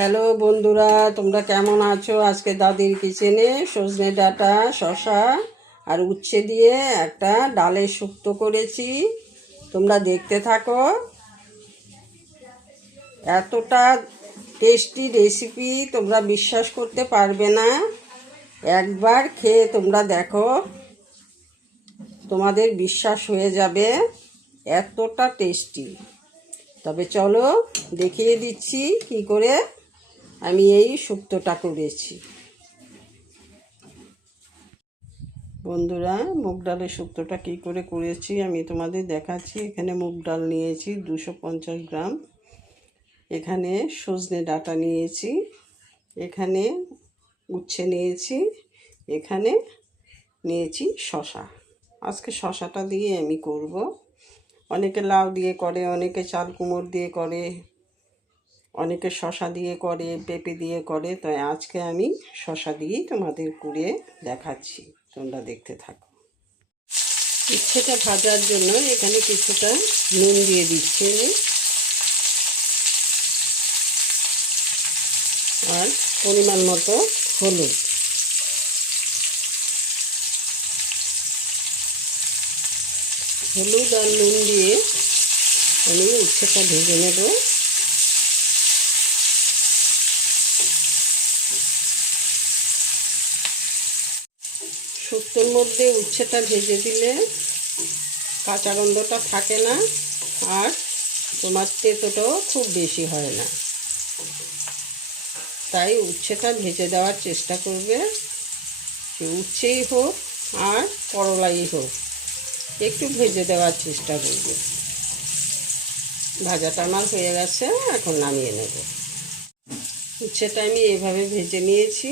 Hello বন্ধুরা, তোমরা কেমন আছো? আজকে দাদির কিচেনে সজনে ডাঁটা, শসা আর উচ্ছে দিয়ে একটা ডালের শুক্তো করেছি। তোমরা দেখতে থাকো। এতটা টেস্টি রেসিপি তোমরা বিশ্বাস করতে পারবে না। একবার খেয়ে তোমরা দেখো, তোমাদের বিশ্বাস হয়ে যাবে এতটা টেস্টি। তবে চলো দেখিয়ে দিচ্ছি কি করে আমি এই শুক্তোটা করেছি। বন্ধুরা, মুগ ডালের শুক্তোটা কী করে করেছি আমি তোমাদের দেখাচ্ছি। এখানে মুগ ডাল নিয়েছি 250 গ্রাম, এখানে সজনে ডাঁটা নিয়েছি, এখানে উচ্ছে নিয়েছি, এখানে নিয়েছি শসা। আজকে শসাটা দিয়ে আমি করব। অনেকে লাউ দিয়ে করে, অনেকে চাল কুমড় দিয়ে করে, অনেকে শসা দিয়ে করে, পেঁপে দিয়ে করে। তাই আজকে আমি শসা দিয়েই তোমাদের করে দেখাচ্ছি, তোমরা দেখতে থাকো। উচ্ছেটা ভাজার জন্য এখানে কিছুটা নুন দিয়ে দিচ্ছি আর পরিমাণ মতো হলুদ। হলুদ আর নুন দিয়ে আমি উচ্ছেটা ভেজে নেব। শুক্তোর মধ্যে উচ্ছেটা ভেজে দিলে কাঁচা গন্ধটা থাকে না, আর তোমার তেতোটাও খুব বেশি হয় না। তাই উচ্ছেটা ভেজে দেওয়ার চেষ্টা করবে। উচ্ছেই হোক আর করলাই হোক, একটু ভেজে দেওয়ার চেষ্টা করবে। ভাজাটা আমার হয়ে গেছে, এখন নামিয়ে নেব। উচ্ছেটা আমি এভাবে ভেজে নিয়েছি।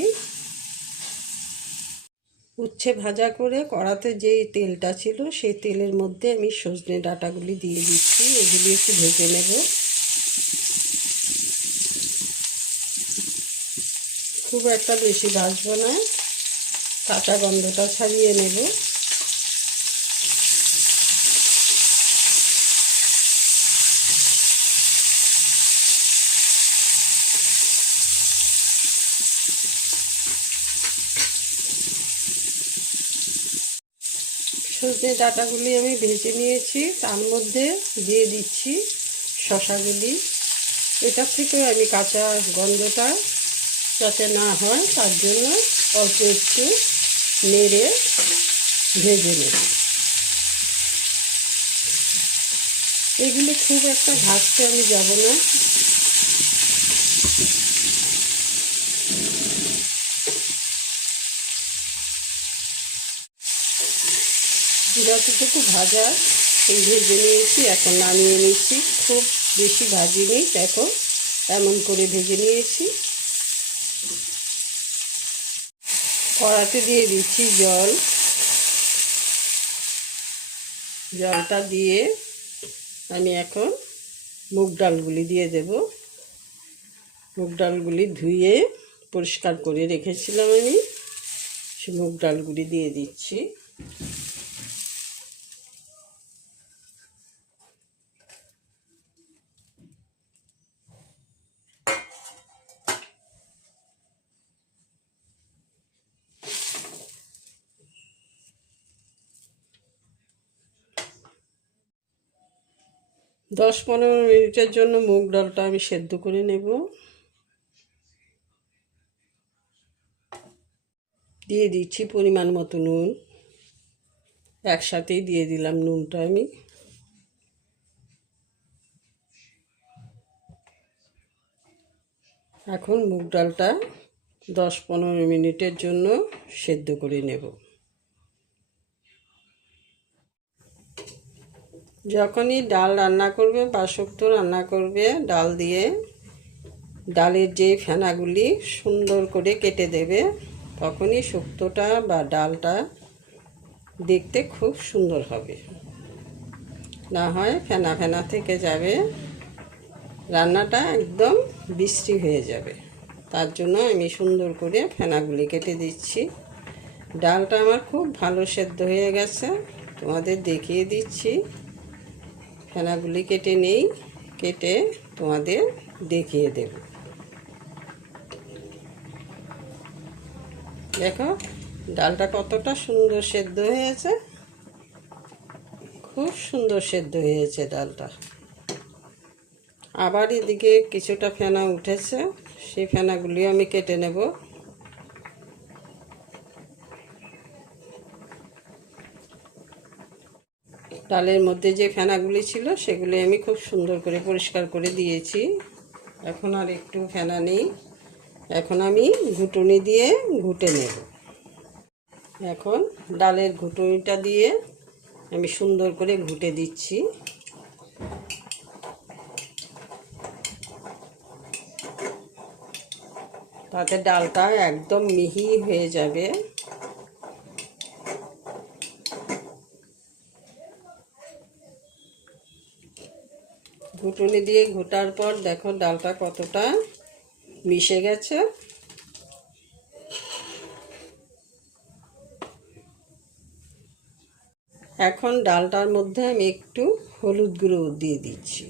উচ্ছে ভাজা করে কড়াতে যেই তেলটা ছিল সেই তেলের মধ্যে আমি সজনে ডাঁটাগুলি দিয়ে দিচ্ছি। এগুলি একটু ভেজে নেব। খুব একটা বেশি ভাজবো না, কাঁচা গন্ধটা ছাড়িয়ে নেব। সজনে ডাঁটাগুলি আমি ভেজে নিয়েছি, তার মধ্যে দিয়ে দিচ্ছি শসাগুলি। এটার থেকেও আমি কাঁচা গন্ধটা যাতে না হয় তার জন্য অল্প একটু নেড়ে ভেজে নেব। এগুলি খুব একটা ভাজতে আমি যাব না। যতটুকু ভাজা এই ভেজে নিয়েছি, এখন নামিয়ে নিচ্ছি। খুব বেশি ভাজিনি, দেখো এমন করে ভেজে নিয়েছি। কড়াতে দিয়ে দিচ্ছি জল। জলটা দিয়ে আমি এখন মুগ ডালগুলি দিয়ে দেব। মুগ ডালগুলি ধুয়ে পরিষ্কার করে রেখেছিলাম আমি, সে মুগ ডালগুলি দিয়ে দিচ্ছি। 10-15 মিনিটের জন্য মুগ ডালটা আমি সেদ্ধ করে নেব। দিয়ে দিচ্ছি পরিমাণ মতো নুন, একসাথেই দিয়ে দিলাম নুনটা আমি। এখন মুগ ডালটা 10-15 মিনিটের জন্য সেদ্ধ করে নেব। যখনই ডাল রান্না করবে বা শুক্তো রান্না করবে, ডাল দিয়ে ডালের যে ফেনাগুলি সুন্দর করে কেটে দেবে, তখনই শুক্তোটা বা ডালটা দেখতে খুব সুন্দর হবে। না হয় ফেনা ফেনা থেকে যাবে, রান্নাটা একদম বিশ্রী হয়ে যাবে। তার জন্য আমি সুন্দর করে ফেনাগুলি কেটে দিচ্ছি। ডালটা আমার খুব ভালো সেদ্ধ হয়ে গেছে, তোমাদের দেখিয়ে দিচ্ছি। ফেনাগুলি কেটে নেই, কেটে তোমাদের দেখিয়ে দেব। দেখো ডালটা কতটা সুন্দর সেদ্ধ হয়েছে, খুব সুন্দর সেদ্ধ হয়েছে ডালটা। আবার এদিকে কিছুটা ফেনা উঠেছে, সেই ফেনাগুলি আমি কেটে নেব। ডালের মধ্যে যে ফেনাগুলি ছিল সেগুলি আমি খুব সুন্দর করে পরিষ্কার করে দিয়েছি। এখন আর একটু ফেনা নেই, এখন আমি ঘুটুনি দিয়ে ঘুটে নেব। এখন ডালের ঘুটুনিটা দিয়ে আমি সুন্দর করে ঘুটে দিচ্ছি। তাতে ডালটা একদম মিহি হয়ে যাবে। ঘুটুনি দিয়ে ঘোটার পর দেখো ডালটা কতটা মিশে গেছে। এখন ডালটার মধ্যে আমি একটু হলুদ গুঁড়ো দিয়ে দিচ্ছি,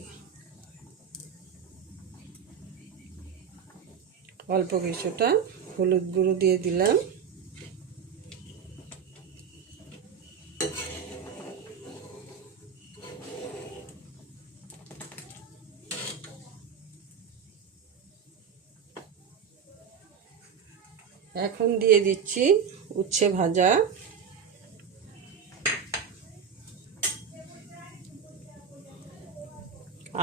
অল্প কিছুটা হলুদ গুঁড়ো দিয়ে দিলাম। এখন দিয়ে দিচ্ছি উচ্ছে ভাজা,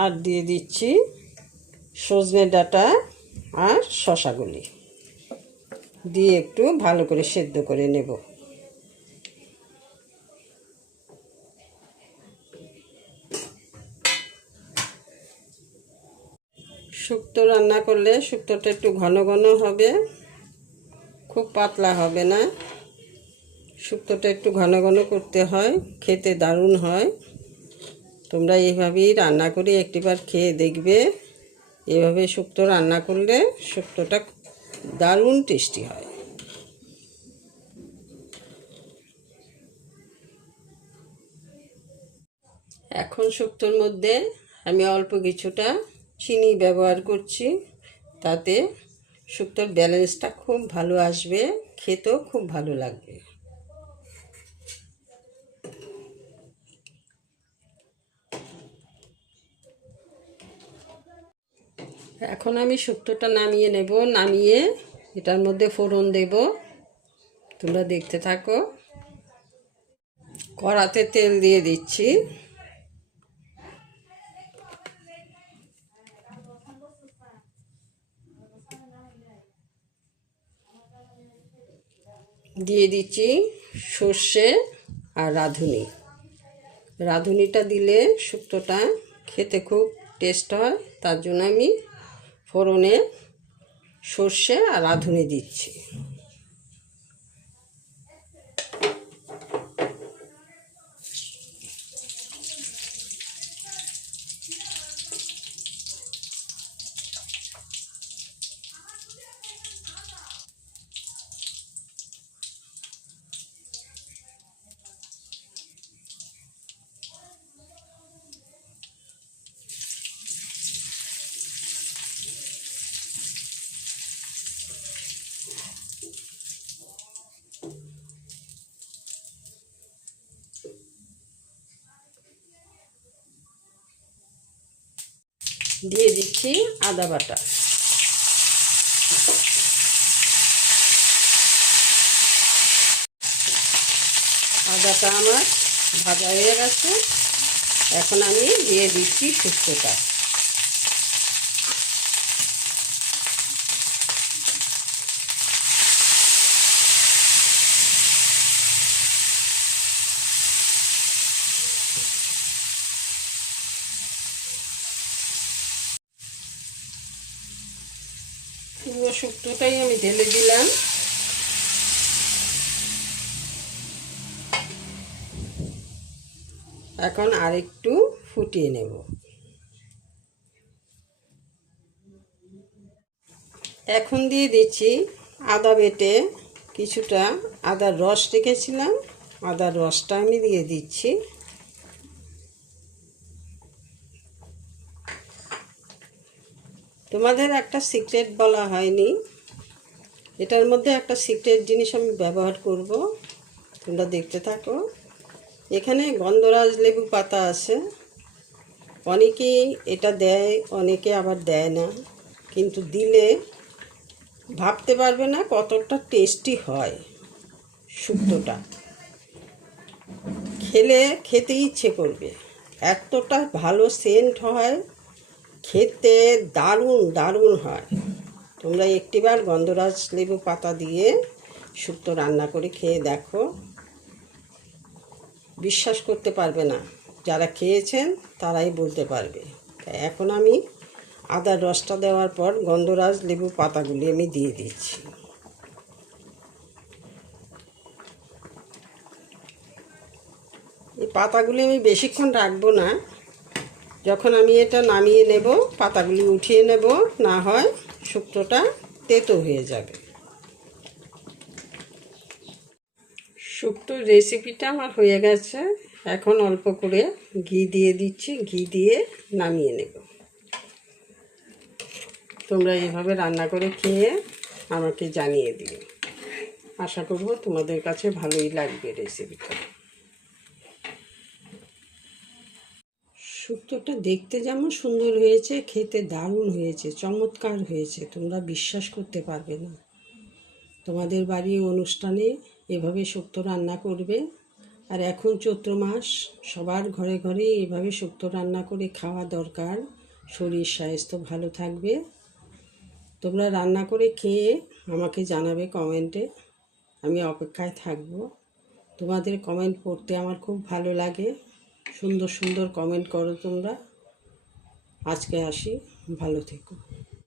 আর দিয়ে দিচ্ছি সজনে ডাঁটা আর শসাগুলি দিয়ে একটু ভালো করে সেদ্ধ করে নেব। শুক্তো রান্না করলে শুক্তোটা একটু ঘন ঘন হবে, খুব পাতলা হবে না। শুক্তোটা একটু ঘন ঘন করতে হয়, খেতে দারুণ হয়। তোমরা এইভাবেই রান্না করে একটিবার খেয়ে দেখবে। এভাবে শুক্তো রান্না করলে শুক্তোটা দারুণ টেস্টি হয়। এখন শুক্তোর মধ্যে আমি অল্প কিছুটা চিনি ব্যবহার করছি, তাতে শুক্তোর ব্যালেন্সটা খুব ভালো আসবে, খেতেও খুব ভালো লাগবে। এখন আমি শুক্তোটা নামিয়ে নেব, নামিয়ে এটার মধ্যে ফোড়ন দেব। তোমরা দেখতে থাকো। কড়াতে তেল দিয়ে দিচ্ছি, দিয়ে দিচ্ছি সর্ষে আর রাঁধুনি। রাঁধুনিটা দিলে শুক্তোটা খেতে খুব টেস্ট হয়, তার জন্য আমি ফোড়নে সর্ষে আর রাঁধুনি দিচ্ছি। দিয়ে দিচ্ছি আদা বাটা। আদাটা আমার ভাজা হয়ে গেছে, এখন আমি দিয়ে দিচ্ছি শুক্তোটা। পুরো শুক্তোটাই আমি ঢেলে দিলাম। এখন আরেকটু ফুটিয়ে নেব। এখন দিয়ে দিচ্ছি আদা বেটে, কিছুটা আদার রস রেখেছিলাম, আদার রসটা আমি দিয়ে দিচ্ছি। তোমাদের একটা সিক্রেট বলা হয়নি, এটার মধ্যে একটা সিক্রেট জিনিস আমি ব্যবহার করব, তোমরা দেখতে থাকো। এখানে গন্ধরাজ লেবু পাতা আছে। অনেকেই এটা দেয়, অনেকে আবার দেয় না, কিন্তু দিলে ভাবতে পারবে না কতটা টেস্টি হয় শুক্তোটা। খেতে ইচ্ছে করবে, এতটা ভালো সেন্ট হয়, খেতে দারুণ দারুণ হয়। তোমরা একটিবার গন্ধরাজ লেবু পাতা দিয়ে শুক্তো রান্না করে খেয়ে দেখো, বিশ্বাস করতে পারবে না, যারা খেয়েছেন তারাই বলতে পারবে। এখন আমি আদার রসটা দেওয়ার পর গন্ধরাজ লেবু পাতাগুলি আমি দিয়ে দিচ্ছি। এই পাতাগুলি আমি বেশিক্ষণ রাখবো না, যখন আমি এটা নামিয়ে নেব পাতাগুলি উঠিয়ে নেব, না হয় শুক্তোটা তেতো হয়ে যাবে। শুক্তোর রেসিপিটা আমার হয়ে গেছে। এখন অল্প করে ঘি দিয়ে দিচ্ছি, ঘি দিয়ে নামিয়ে নেব। তোমরা এইভাবে রান্না করে খেয়ে আমাকে জানিয়ে দিও। আশা করব তোমাদের কাছে ভালোই লাগবে রেসিপিটা। শুক্তোটা দেখতে যেমন সুন্দর হয়েছে, খেতে দারুণ হয়েছে, চমৎকার হয়েছে, তোমরা বিশ্বাস করতে পারবে না। তোমাদের বাড়ির অনুষ্ঠানে এভাবে শুক্তো রান্না করবে। আর এখন চৈত্র মাস, সবার ঘরে ঘরে এভাবে শুক্তো রান্না করে খাওয়া দরকার, শরীর স্বাস্থ্য ভালো থাকবে। তোমরা রান্না করে খেয়ে আমাকে জানাবে কমেন্টে, আমি অপেক্ষায় থাকব। তোমাদের কমেন্ট পড়তে আমার খুব ভালো লাগে, সুন্দর সুন্দর কমেন্ট করো তোমরা। আজকে আসি, ভালো থেকো।